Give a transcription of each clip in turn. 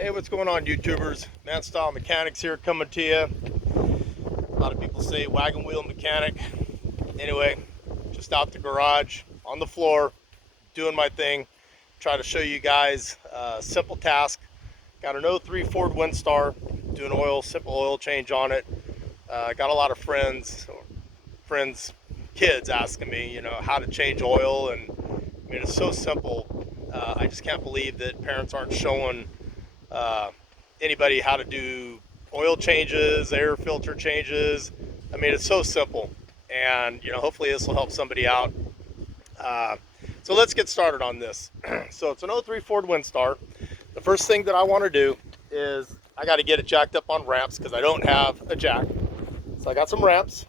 Hey, what's going on, YouTubers? Man Style Mechanics here, coming to you. A lot of people say wagon wheel mechanic. Anyway, just out the garage, on the floor, doing my thing. Try to show you guys a simple task. Got an '03 Ford Windstar, doing simple oil change on it. Got a lot of kids asking me, how to change oil, and I mean, it's so simple. I just can't believe that parents aren't showing anybody how to do oil changes, air filter changes. I mean, it's so simple, and hopefully this will help somebody out. So let's get started on this. So it's an '03 Ford Windstar. The first thing that I want to do is I got to get it jacked up on ramps because I don't have a jack. So I got some ramps.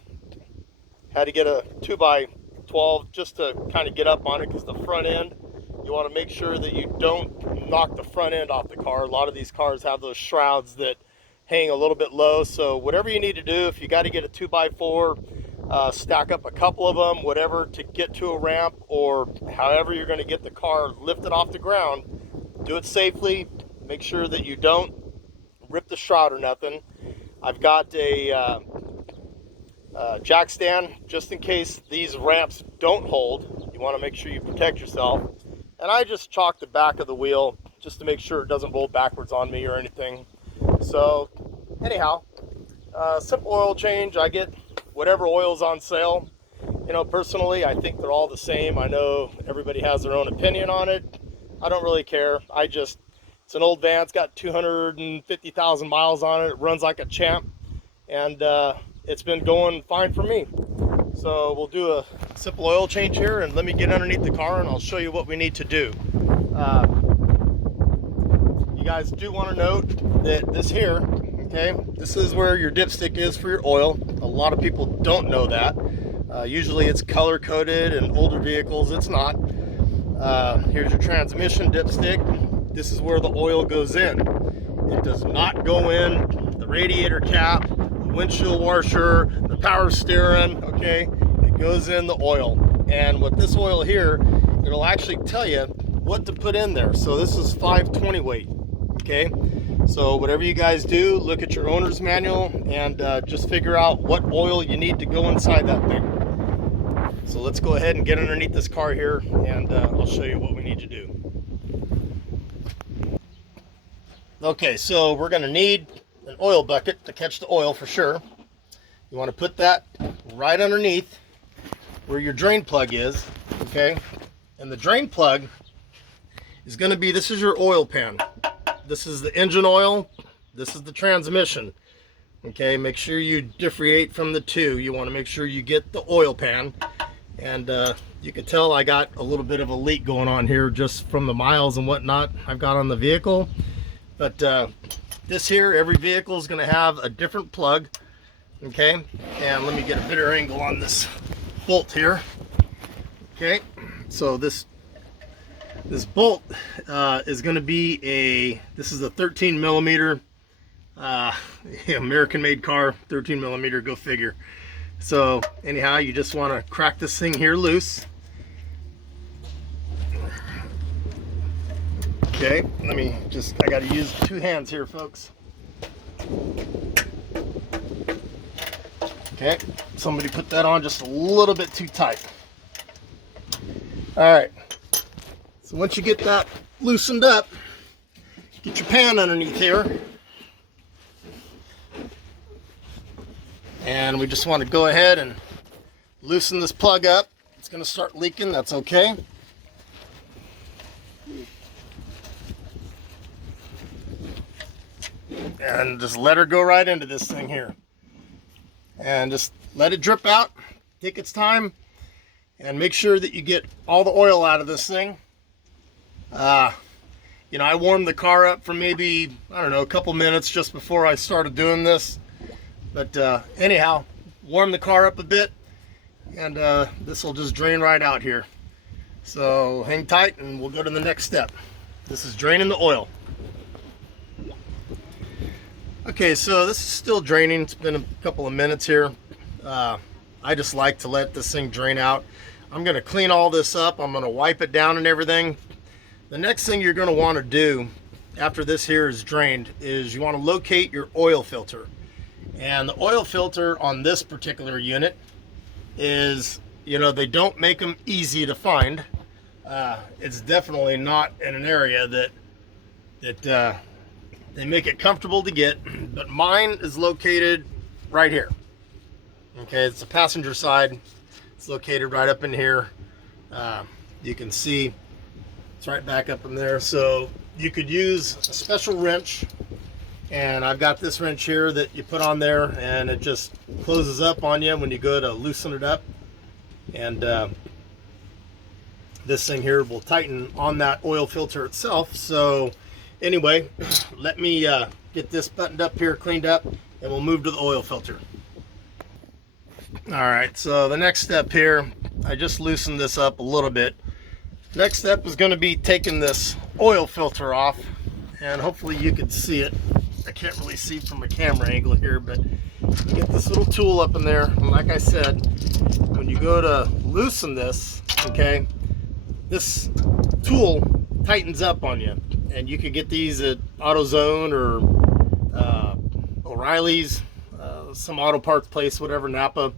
Had to get a 2x12 just to kind of get up on it, because the front end, you want to make sure that you don't knock the front end off the car. A lot of these cars have those shrouds that hang a little bit low. So whatever you need to do, if you got to get a 2x4, stack up a couple of them, whatever, to get to a ramp, or however you're going to get the car lifted off the ground, do it safely. Make sure that you don't rip the shroud or nothing. I've got a jack stand just in case these ramps don't hold. You want to make sure you protect yourself. And I just chalked the back of the wheel just to make sure it doesn't roll backwards on me or anything. So anyhow, simple oil change. I get whatever oil's on sale. Personally, I think they're all the same. I know everybody has their own opinion on it. I don't really care. It's an old van. It's got 250,000 miles on it. It runs like a champ, and it's been going fine for me. So we'll do a simple oil change here, and let me get underneath the car and I'll show you what we need to do. You guys do want to note that this here, okay, this is where your dipstick is for your oil. A lot of people don't know that. Usually it's color coded, and older vehicles it's not. Here's your transmission dipstick. This is where the oil goes in. It does not go in the radiator cap, the windshield washer, the power steering, okay? It goes in the oil. And with this oil here, it'll actually tell you what to put in there. So this is 520 weight, okay? So whatever you guys do, look at your owner's manual and just figure out what oil you need to go inside that thing. So let's go ahead and get underneath this car here, and I'll show you what we need to do. Okay, so we're going to need an oil bucket to catch the oil for sure. You want to put that right underneath where your drain plug is, okay? And the drain plug is going to be, this is your oil pan. This is the engine oil. This is the transmission. Okay, make sure you differentiate from the two. You want to make sure you get the oil pan. And you can tell I got a little bit of a leak going on here just from the miles and whatnot I've got on the vehicle. But this here, every vehicle is going to have a different plug. Okay, and let me get a better angle on this bolt here. Okay, so this bolt is going to be this is a 13 millimeter American made car, 13 millimeter, go figure. So anyhow, you just want to crack this thing here loose. Okay, I got to use two hands here, folks. Okay, somebody put that on just a little bit too tight. All right, so once you get that loosened up, get your pan underneath here. And we just want to go ahead and loosen this plug up. It's going to start leaking, that's okay. And just let her go right into this thing here. And just let it drip out, take its time, and make sure that you get all the oil out of this thing. I warmed the car up for maybe, I don't know, a couple minutes just before I started doing this. But anyhow, warm the car up a bit, and this will just drain right out here. So hang tight and we'll go to the next step. This is draining the oil. Okay, so this is still draining. It's been a couple of minutes here. I just like to let this thing drain out. I'm going to clean all this up. I'm going to wipe it down and everything. The next thing you're going to want to do after this here is drained is you want to locate your oil filter. And the oil filter on this particular unit is, you know, they don't make them easy to find. It's definitely not in an area that they make it comfortable to get, but mine is located right here. Okay, it's the passenger side. It's located right up in here. You can see it's right back up in there. So you could use a special wrench, and I've got this wrench here that you put on there, and it just closes up on you when you go to loosen it up. And this thing here will tighten on that oil filter itself. So anyway, let me get this buttoned up here, cleaned up, and we'll move to the oil filter. All right, so the next step here, I just loosened this up a little bit. Next step is going to be taking this oil filter off, and hopefully you can see it. I can't really see from a camera angle here, but you get this little tool up in there, and like I said, when you go to loosen this, okay, this tool tightens up on you. And you could get these at AutoZone or O'Reilly's, some auto parts place, whatever, Napa.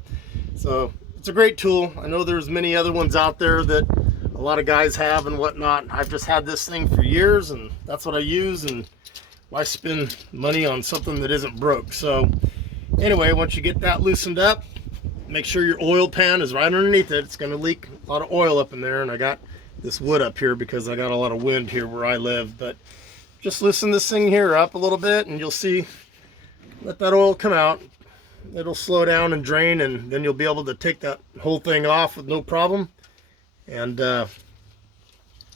So it's a great tool. I know there's many other ones out there that a lot of guys have and whatnot. I've just had this thing for years, and that's what I use, and why spend money on something that isn't broke? So anyway, once you get that loosened up, make sure your oil pan is right underneath it. It's going to leak a lot of oil up in there, and I got this wood up here because I got a lot of wind here where I live. But just loosen this thing here up a little bit, and you'll see, let that oil come out. It'll slow down and drain, and then you'll be able to take that whole thing off with no problem. And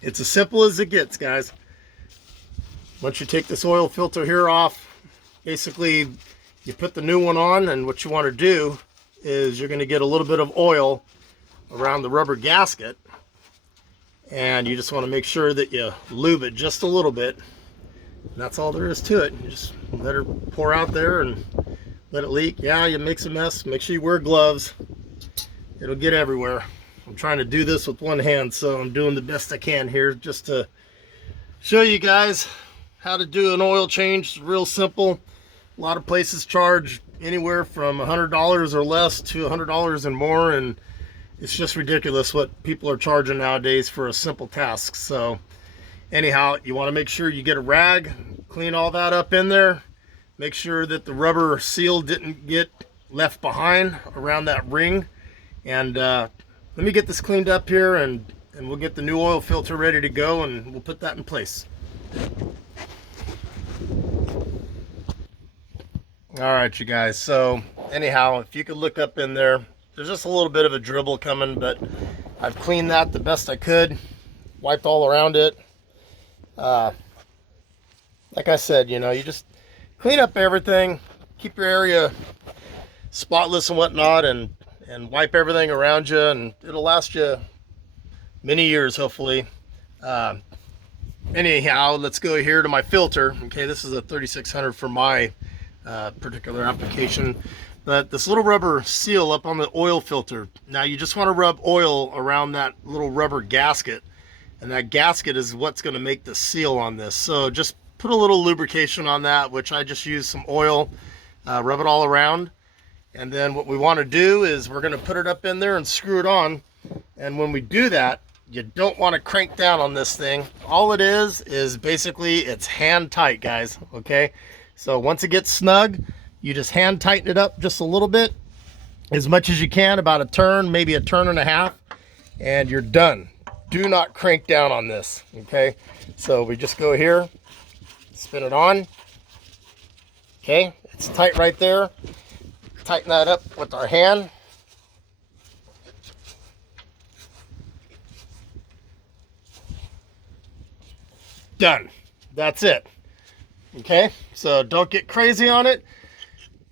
it's as simple as it gets, guys. Once you take this oil filter here off, basically you put the new one on, and what you want to do is you're going to get a little bit of oil around the rubber gasket, and you just want to make sure that you lube it just a little bit. And that's all there is to it. You just let her pour out there and let it leak. Yeah, you make a mess. Make sure you wear gloves. It'll get everywhere. I'm trying to do this with one hand, so I'm doing the best I can here just to show you guys how to do an oil change. It's real simple. A lot of places charge anywhere from $100 or less to $100 and more, and it's just ridiculous what people are charging nowadays for a simple task. So anyhow, you want to make sure you get a rag, clean all that up in there. Make sure that the rubber seal didn't get left behind around that ring. And let me get this cleaned up here, and we'll get the new oil filter ready to go, and we'll put that in place. All right, you guys. So anyhow, if you could look up in there, there's just a little bit of a dribble coming, but I've cleaned that the best I could, wiped all around it. Like I said, you know, you just clean up everything, keep your area spotless and whatnot, and wipe everything around you, and it'll last you many years, hopefully. Anyhow, let's go here to my filter. Okay, this is a 3600 for my particular application. But this little rubber seal up on the oil filter, now you just want to rub oil around that little rubber gasket, and that gasket is what's going to make the seal on this. So just put a little lubrication on that, which I just use some oil, rub it all around. And then what we want to do is we're going to put it up in there and screw it on. And when we do that, you don't want to crank down on this thing. All it is basically it's hand tight, guys. Okay, so once it gets snug, you just hand tighten it up just a little bit, as much as you can, about a turn, maybe a turn and a half, and you're done. Do not crank down on this. Okay, so we just go here, spin it on. Okay, it's tight right there. Tighten that up with our hand. Done. That's it. Okay, so don't get crazy on it.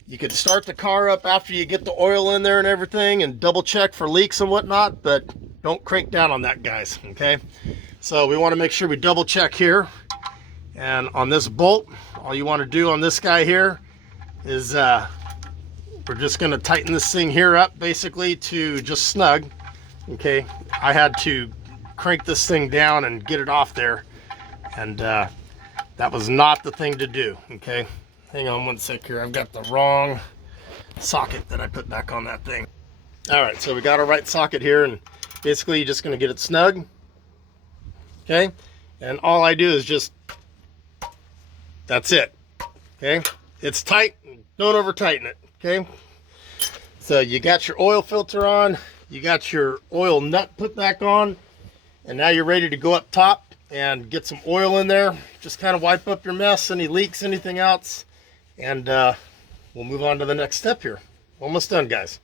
You could start the car up after you get the oil in there and everything, and double check for leaks and whatnot, but don't crank down on that, guys. Okay, so we want to make sure we double check here. And on this bolt, all you want to do on this guy here is we're just going to tighten this thing here up basically to just snug. Okay, I had to crank this thing down and get it off there, and That was not the thing to do, okay? Hang on one sec here. I've got the wrong socket that I put back on that thing. All right, so we got our right socket here, and basically you're just gonna get it snug, okay? And all I do is just, that's it, okay? It's tight, don't over tighten it, okay? So you got your oil filter on, you got your oil nut put back on, and now you're ready to go up top and get some oil in there. Just kind of wipe up your mess, any leaks, anything else, and we'll move on to the next step here. Almost done, guys.